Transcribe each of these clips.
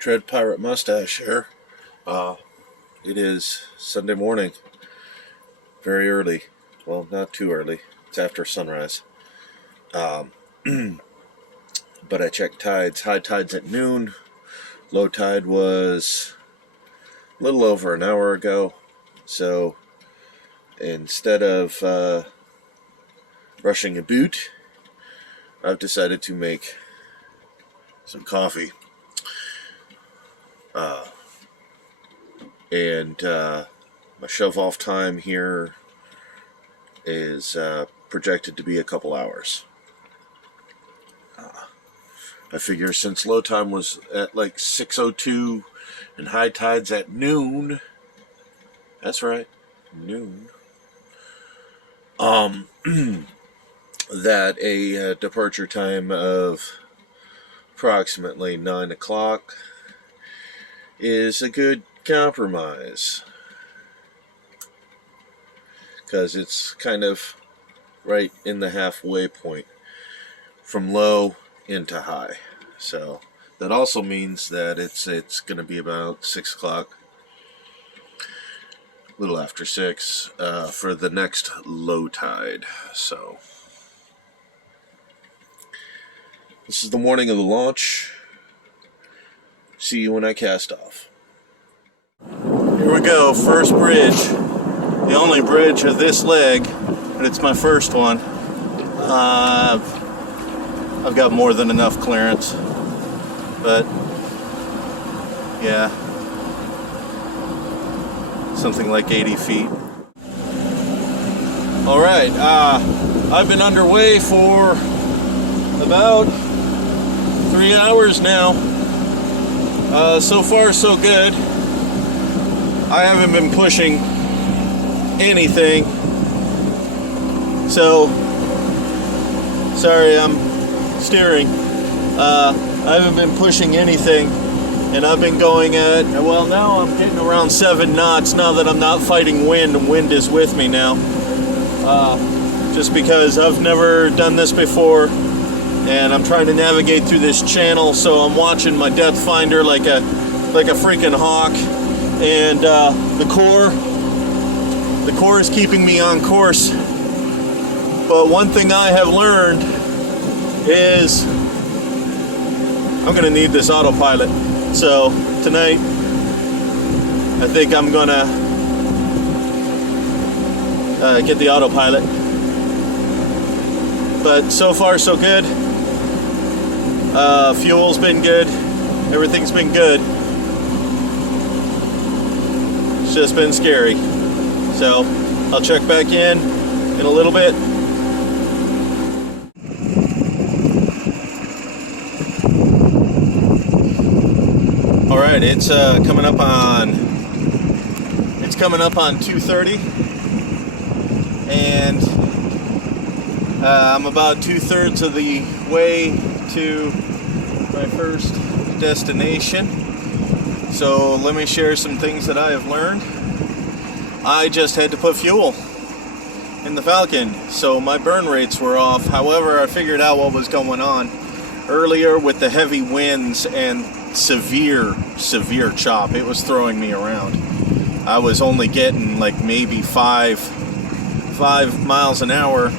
Dread Pirate Mustache here. It is Sunday morning, very early. Well, not too early. It's after sunrise. But I checked tides. High tide's at noon. Low tide was a little over an hour ago. So instead of rushing a boot, I've decided to make some coffee. My shove-off time here is projected to be a couple hours. I figure since low time was at like 6:02 and high tide's at noon, that's right, noon, that a departure time of approximately 9 o'clock is a good compromise, because it's kind of right in the halfway point from low into high. So that also means that it's going to be about 6 o'clock, a little after 6, for the next low tide. So this is the morning of the launch. See you when I cast off. Here we go, first bridge. The only bridge of this leg, but it's my first one. I've got more than enough clearance, but yeah, something like 80 feet. All right, I've been underway for about 3 hours now. So far, so good. I haven't been pushing anything, so sorry, I'm steering. I haven't been pushing anything, and I've been going at, well, now I'm getting around 7 knots now that I'm not fighting wind, and wind is with me now. Just because I've never done this before, and I'm trying to navigate through this channel, so I'm watching my depth finder like a freaking hawk, and the core is keeping me on course. But one thing I have learned is I'm gonna need this autopilot. So tonight I think I'm gonna get the autopilot. But so far so good. Fuel's been good. Everything's been good. It's just been scary. So I'll check back in a little bit. All right, it's coming up on 2:30, and I'm about 2/3 of the way to my first destination. So let me share some things that I have learned. I just had to put fuel in the Falcon, so my burn rates were off. However, I figured out what was going on earlier with the heavy winds and severe chop. It was throwing me around. I was only getting like maybe 5 miles an hour,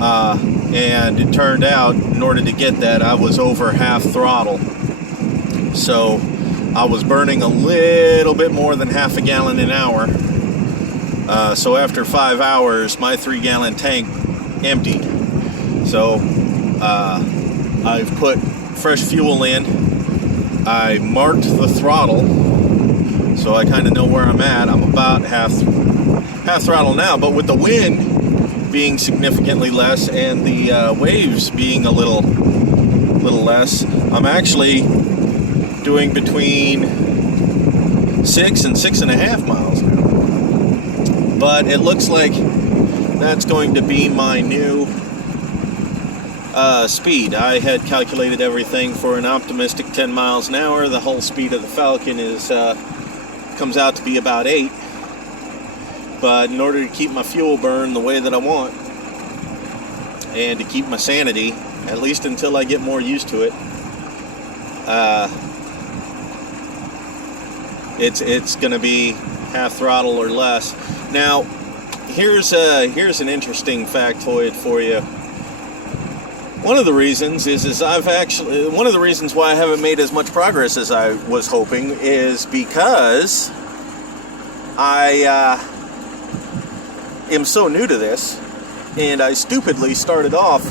and it turned out in order to get that I was over half throttle. So I was burning a little bit more than half a gallon an hour. So after 5 hours, my 3-gallon tank emptied. So I've put fresh fuel in. I marked the throttle, so I kind of know where I'm at. I'm about half throttle now, but with the wind being significantly less and the waves being a little less, I'm actually doing between 6 and 6.5 miles now. But it looks like that's going to be my new speed. I had calculated everything for an optimistic 10 miles an hour. The whole speed of the Falcon is comes out to be about 8. But in order to keep my fuel burn the way that I want, and to keep my sanity, at least until I get more used to it, it's going to be half throttle or less. Now, here's an interesting factoid for you. One of the reasons one of the reasons why I haven't made as much progress as I was hoping is because I am so new to this, and I stupidly started off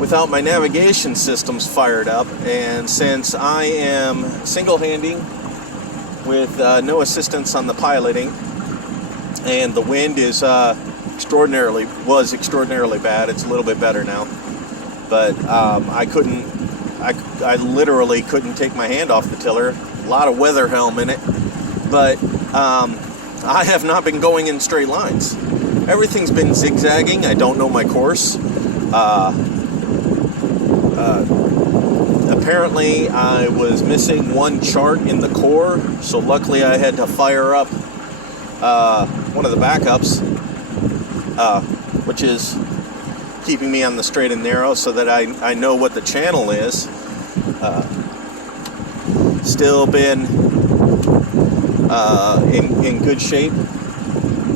without my navigation systems fired up, and since I am single-handing with no assistance on the piloting, and the wind is extraordinarily bad. It's a little bit better now, but I literally couldn't take my hand off the tiller. A lot of weather helm in it, but I have not been going in straight lines. Everything's been zigzagging. I don't know my course. Apparently I was missing one chart in the core, so luckily I had to fire up one of the backups, which is keeping me on the straight and narrow so that I know what the channel is. Still been in good shape,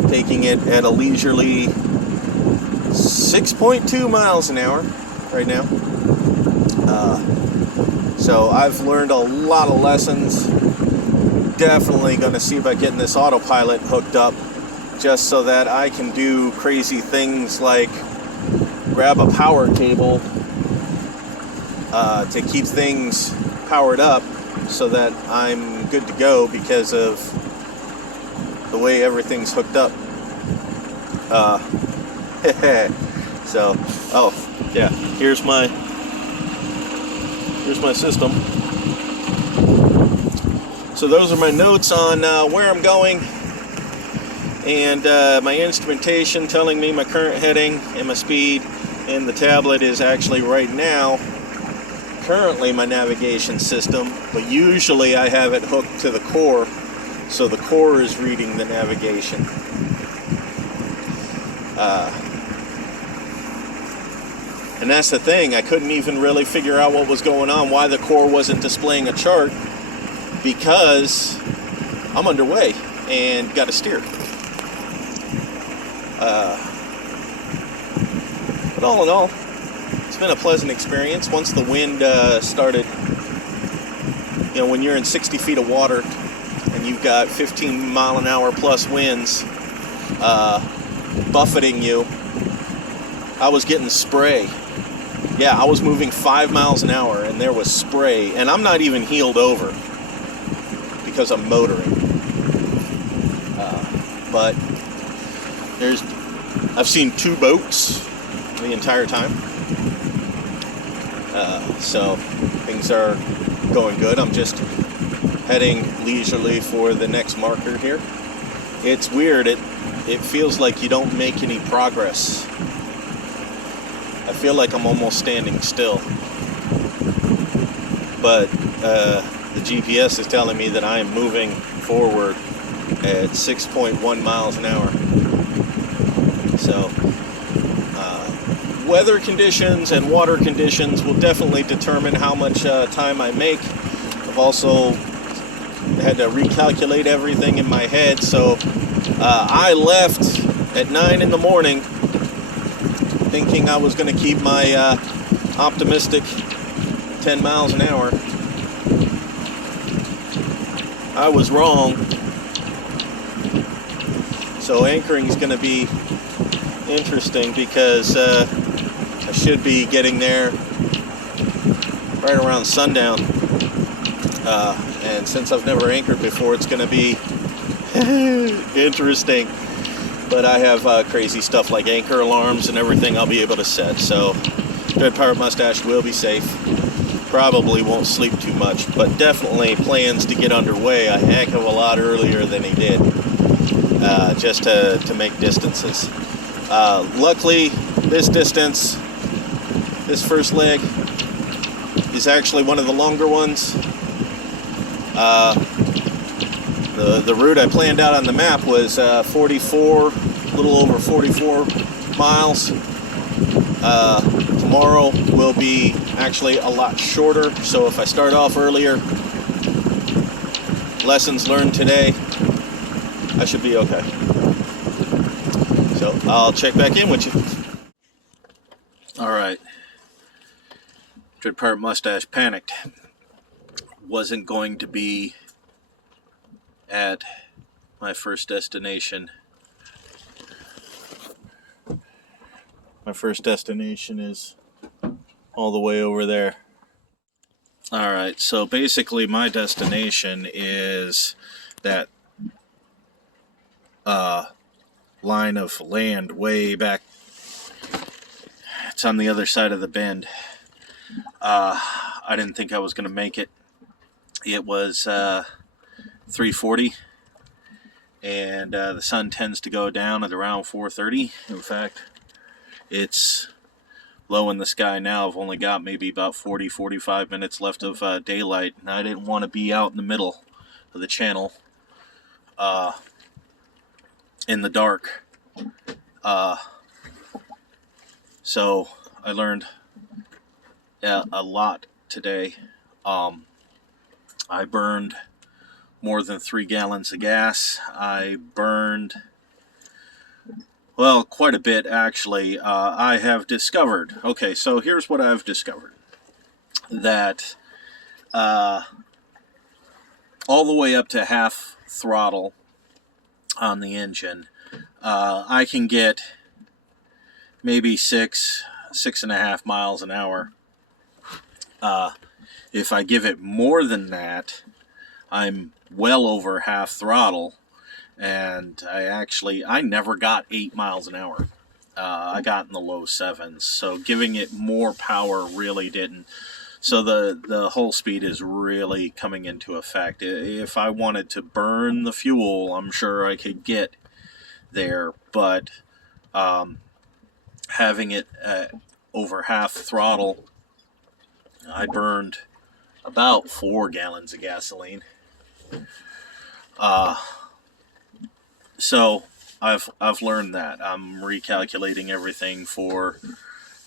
taking it at a leisurely 6.2 miles an hour right now. So I've learned a lot of lessons. Definitely going to see about getting this autopilot hooked up, just so that I can do crazy things like grab a power cable to keep things powered up so that I'm good to go because of the way everything's hooked up. So, oh yeah, here's my system. So those are my notes on where I'm going, and my instrumentation telling me my current heading and my speed, and the tablet is actually right now currently my navigation system, but usually I have it hooked to the core, so the core is reading the navigation. And that's the thing, I couldn't even really figure out what was going on, why the core wasn't displaying a chart, because I'm underway and got to steer. But all in all, it's been a pleasant experience. Once the wind started, you know, when you're in 60 feet of water and you've got 15 mile an hour plus winds buffeting you, I was getting spray. Yeah, I was moving 5 miles an hour and there was spray, and I'm not even heeled over because I'm motoring. But I've seen 2 boats the entire time. So things are going good. I'm just heading leisurely for the next marker here. It's weird. It feels like you don't make any progress. I feel like I'm almost standing still. But the GPS is telling me that I am moving forward at 6.1 miles an hour. So weather conditions and water conditions will definitely determine how much time I make. I've also had to recalculate everything in my head, so I left at 9 in the morning thinking I was going to keep my optimistic 10 miles an hour. I was wrong. So anchoring is going to be interesting because I should be getting there right around sundown. And since I've never anchored before, it's going to be interesting. But I have crazy stuff like anchor alarms and everything I'll be able to set. So Dread Pirate Mustache will be safe. Probably won't sleep too much, but definitely plans to get underway a heck of a lot earlier than he did, just to make distances. Luckily, this distance, this first leg, is actually one of the longer ones. The route I planned out on the map was 44, a little over 44 miles. Tomorrow will be actually a lot shorter, so if I start off earlier, lessons learned today, I should be okay. So I'll check back in with you. Alright. Dread Pirate Mustache panicked. Wasn't going to be at my first destination. My first destination is all the way over there. Alright, so basically my destination is that line of land way back. It's on the other side of the bend. I didn't think I was going to make it. It was 3:40, and the sun tends to go down at around 4:30. In fact, it's low in the sky now. I've only got maybe about 40-45 minutes left of daylight, and I didn't want to be out in the middle of the channel in the dark. So I learned a lot today. I burned more than 3 gallons of gas. I burned, well, quite a bit actually. I have discovered, okay, so here's what I've discovered. That all the way up to half throttle on the engine, I can get maybe 6.5 miles an hour. If I give it more than that, I'm well over half throttle, and I never got 8 miles an hour. I got in the low 7s, so giving it more power really didn't. So the whole speed is really coming into effect. If I wanted to burn the fuel, I'm sure I could get there, but having it over half throttle, I burned about 4 gallons of gasoline. So I've learned that. I'm recalculating everything for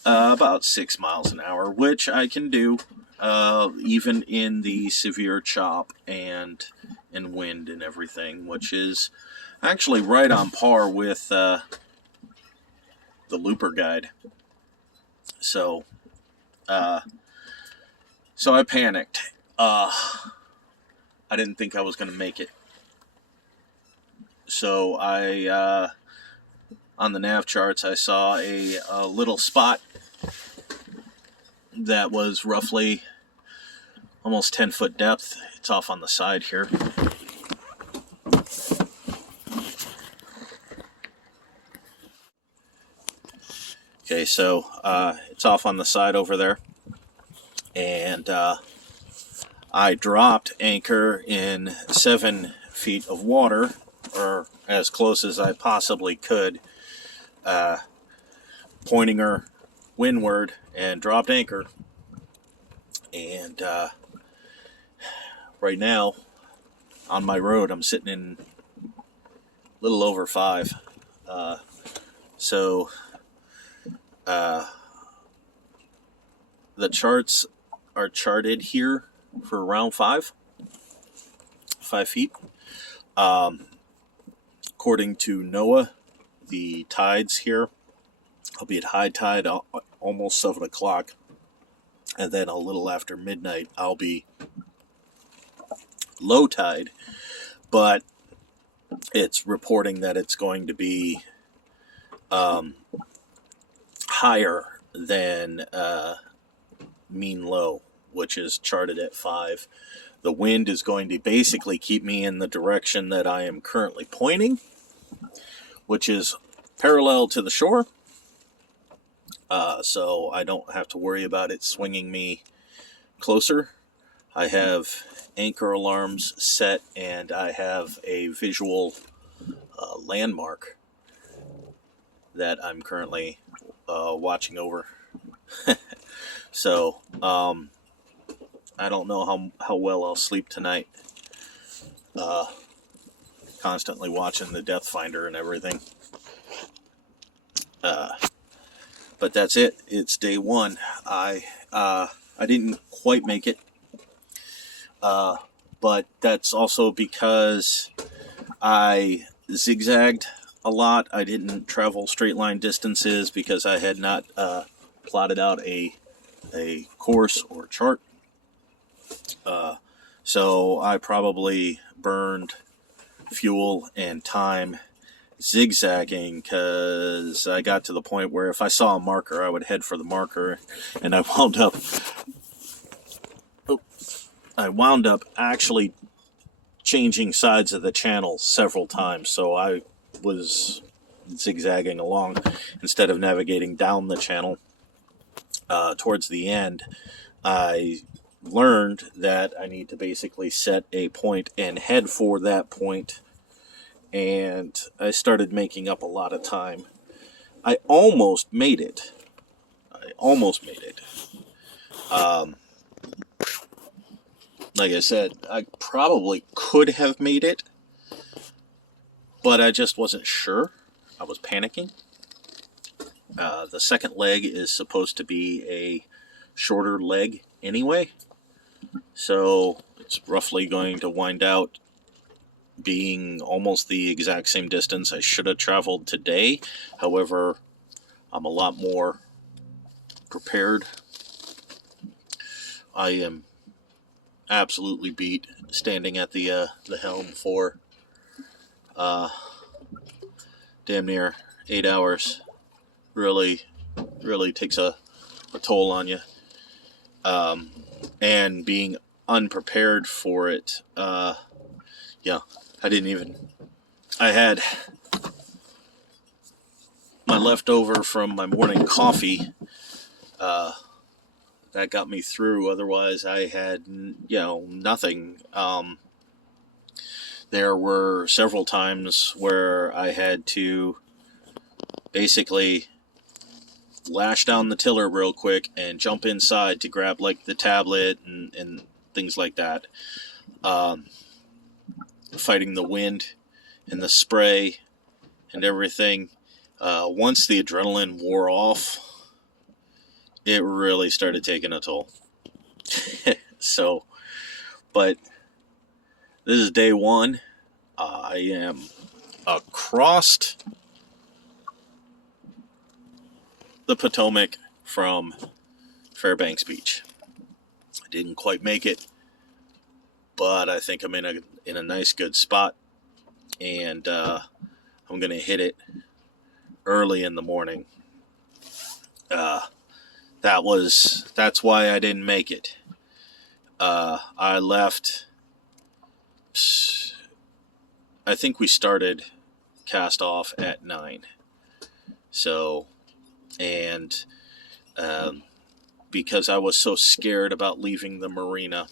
about 6 miles an hour, which I can do even in the severe chop and wind and everything, which is actually right on par with the Looper guide. So I panicked. I didn't think I was going to make it. So I, on the nav charts, I saw a little spot that was roughly almost 10-foot depth. It's off on the side here. Okay, so it's off on the side over there. And I dropped anchor in 7 feet of water, or as close as I possibly could, pointing her windward, and dropped anchor. And right now, on my road, I'm sitting in a little over 5. So the charts are charted here for around 5 feet. According to NOAA, the tides here, I'll be at high tide almost 7 o'clock, and then a little after midnight I'll be low tide, but it's reporting that it's going to be higher than mean low, which is charted at 5. The wind is going to basically keep me in the direction that I am currently pointing, which is parallel to the shore. So I don't have to worry about it swinging me closer. I have anchor alarms set, and I have a visual landmark that I'm currently watching over. So I don't know how well I'll sleep tonight. Constantly watching the Death Finder and everything. But that's it. It's day 1. I didn't quite make it, but that's also because I zigzagged a lot. I didn't travel straight line distances because I had not plotted out a course or chart. So I probably burned fuel and time zigzagging, because I got to the point where if I saw a marker, I would head for the marker, and I wound up actually changing sides of the channel several times. So I was zigzagging along instead of navigating down the channel. Towards the end, I learned that I need to basically set a point and head for that point, and I started making up a lot of time. I almost made it. Like I said, I probably could have made it, but I just wasn't sure. I was panicking. The second leg is supposed to be a shorter leg anyway, so it's roughly going to wind out being almost the exact same distance I should have traveled today. However, I'm a lot more prepared. I am absolutely beat standing at the helm for damn near 8 hours. Really takes a toll on you. And being unprepared for it, yeah, I had my leftover from my morning coffee, that got me through. Otherwise, I had, nothing. There were several times where I had to basically lash down the tiller real quick and jump inside to grab like the tablet and things like that. Fighting the wind and the spray and everything. Once the adrenaline wore off, it really started taking a toll. So, but this is day one. I am across the Potomac from Fairbanks Beach. I didn't quite make it, but I think I'm in a nice good spot, and I'm gonna hit it early in the morning. That's why I didn't make it. I left. I think we started cast off at 9. So, and because I was so scared about leaving the marina,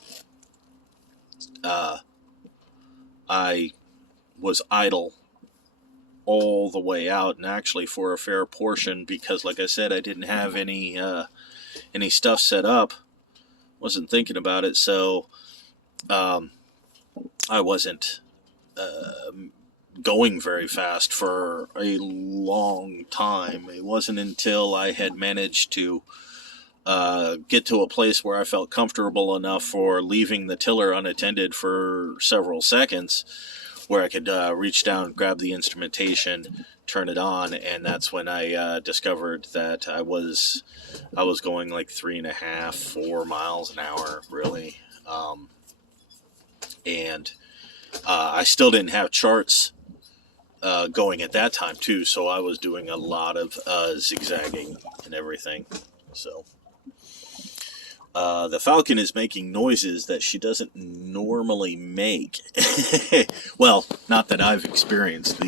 I was idle all the way out, and actually for a fair portion, because like I said, I didn't have any stuff set up. Wasn't thinking about it, so I wasn't going very fast for a long time. It wasn't until I had managed to get to a place where I felt comfortable enough for leaving the tiller unattended for several seconds, where I could reach down, grab the instrumentation, turn it on, and that's when I discovered that I was going like 3.5, 4 miles an hour, really. And I still didn't have charts going at that time too, so I was doing a lot of zigzagging and everything. So the falcon is making noises that she doesn't normally make. Well, not that I've experienced.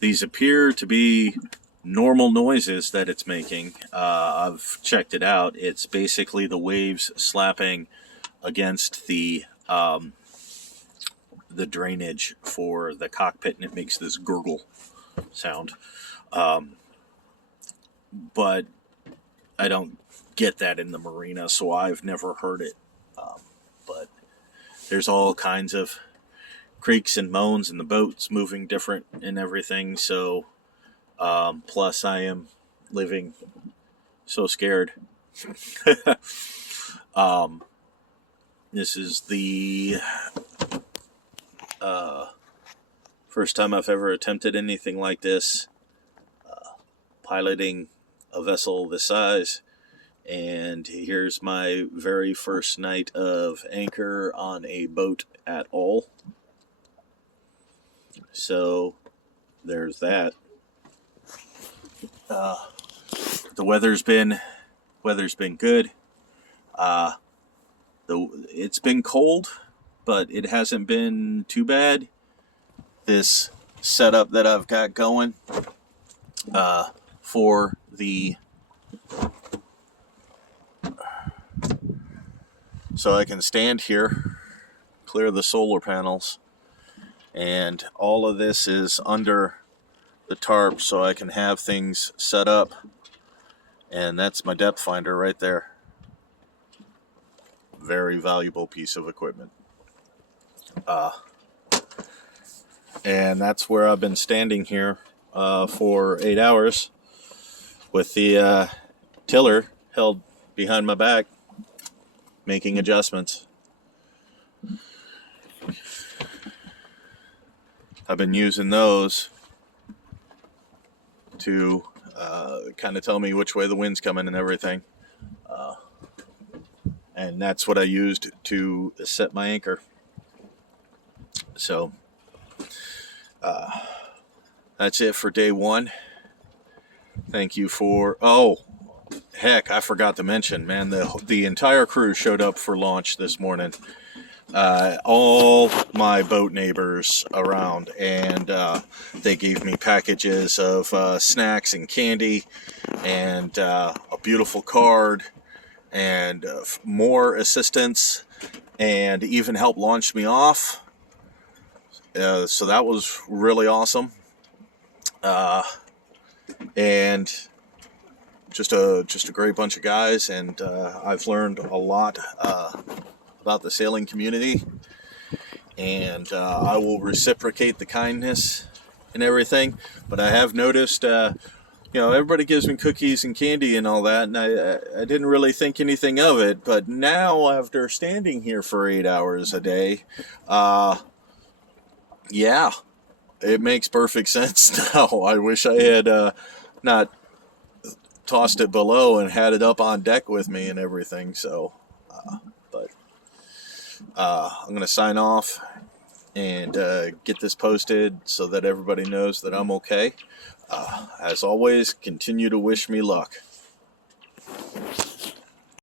These appear to be normal noises that it's making. I've checked it out. It's basically the waves slapping against the drainage for the cockpit, and it makes this gurgle sound. But I don't get that in the marina, so I've never heard it. But there's all kinds of creaks and moans, and the boat's moving different and everything. So plus I am living so scared. This is the first time I've ever attempted anything like this, piloting a vessel this size. And here's my very first night of anchor on a boat at all. So there's that. The weather's been good. It's been cold, but it hasn't been too bad. This setup that I've got going for the so I can stand here, clear the solar panels, and all of this is under the tarp so I can have things set up. And that's my depth finder right there. Very valuable piece of equipment. And that's where I've been standing here for 8 hours with the tiller held behind my back, making adjustments. I've been using those to kind of tell me which way the wind's coming and everything. And that's what I used to set my anchor. So that's it for day one. Thank you for... Oh, heck, I forgot to mention, man, the entire crew showed up for launch this morning. All my boat neighbors around, and they gave me packages of snacks and candy and a beautiful card and more assistance, and even helped launch me off. So that was really awesome. And just a great bunch of guys, and I've learned a lot about the sailing community, and I will reciprocate the kindness and everything. But I have noticed, everybody gives me cookies and candy and all that, and I didn't really think anything of it. But now, after standing here for 8 hours a day, yeah, it makes perfect sense now. I wish I had not tossed it below and had it up on deck with me and everything. So, but I'm going to sign off and get this posted so that everybody knows that I'm okay. As always, continue to wish me luck.